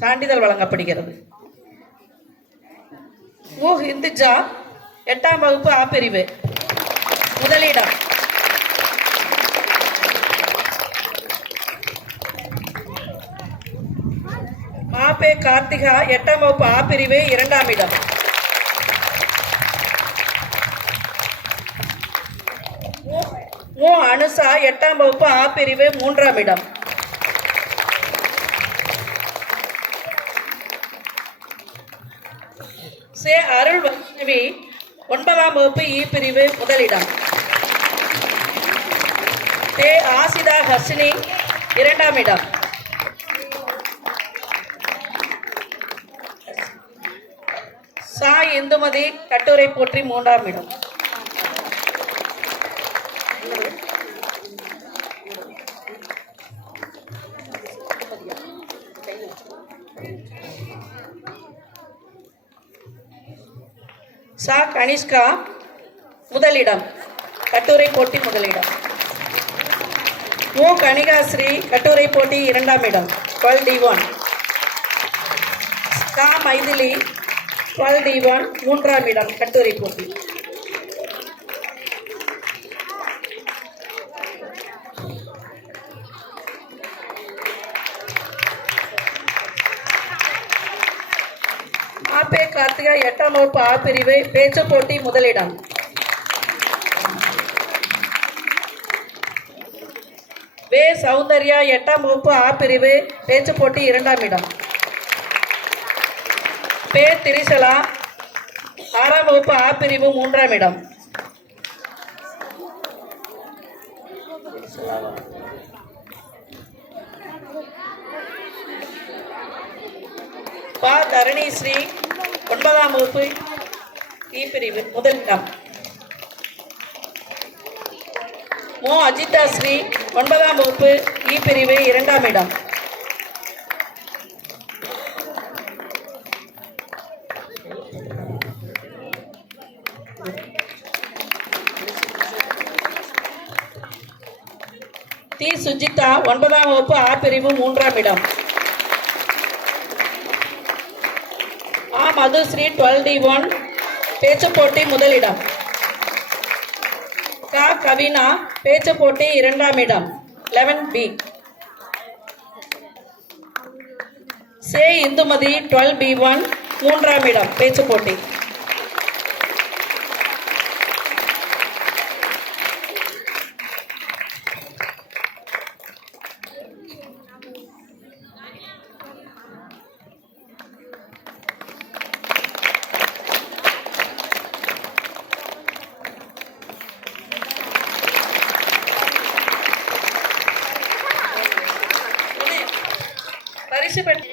சான்றிதழ் வழங்கப்படுகிறது. மு ஹிந்துஜா 8ஆம் வகுப்பு ஆ பிரிவு முதலிடம். மாபே கார்த்திகா 8ஆம் வகுப்பு ஆ பிரிவு 2ஆம் இடம். மு அனுசா 8ஆம் வகுப்பு ஆ பிரிவு 3ஆம் இடம். சே அருள் வைஷ்ணவி 9ஆம் வகுப்பு இ பிரிவு முதலிடம். தே ஆசிதா ஹர்ஷினி 2ஆம் இடம். சா இந்துமதி கட்டுரை போற்றி 3ஆம் இடம். சா கனிஷ்கா முதலிடம், கட்டுரை போட்டி முதலிடம். மு கனிகாஸ்ரீ கட்டுரை போட்டி 2ஆம் இடம் 12D1. கா மைதிலி 12D1 3ஆம் இடம் கட்டுரை போட்டி. ஆபே கார்த்திகா 8ஆம் வகுப்பு ஆ பிரிவு பேச்சு போட்டி முதலிடம். வே சௌந்தர்யா 8ஆம் வகுப்பு ஆ பிரிவு பேச்சு போட்டி 2ஆம் இடம். பே திரிசலா 6ஆம் வகுப்பு ஆ பிரிவு 3ஆம் இடம். பா தரணீஸ்ரீ 9ஆம் வகுப்பு இ பிரிவு முதலிடம். மோ அஜிதா ஸ்ரீ 9ஆம் வகுப்பு இ பிரிவு 2ஆம் இடம். தி சுஜிதா 9ஆம் வகுப்பு ஆ பிரிவு 3ஆம் இடம். ஆ மதுஸ்ரீ 12D1 பேச்சு போட்டி முதலிடம். கா கவினா பேச்சு போட்டி 2ஆம் இடம் 11B. சே இந்துமதி 12B1 3ஆம் இடம் பேச்சு போட்டி. பரிசு பெற்ற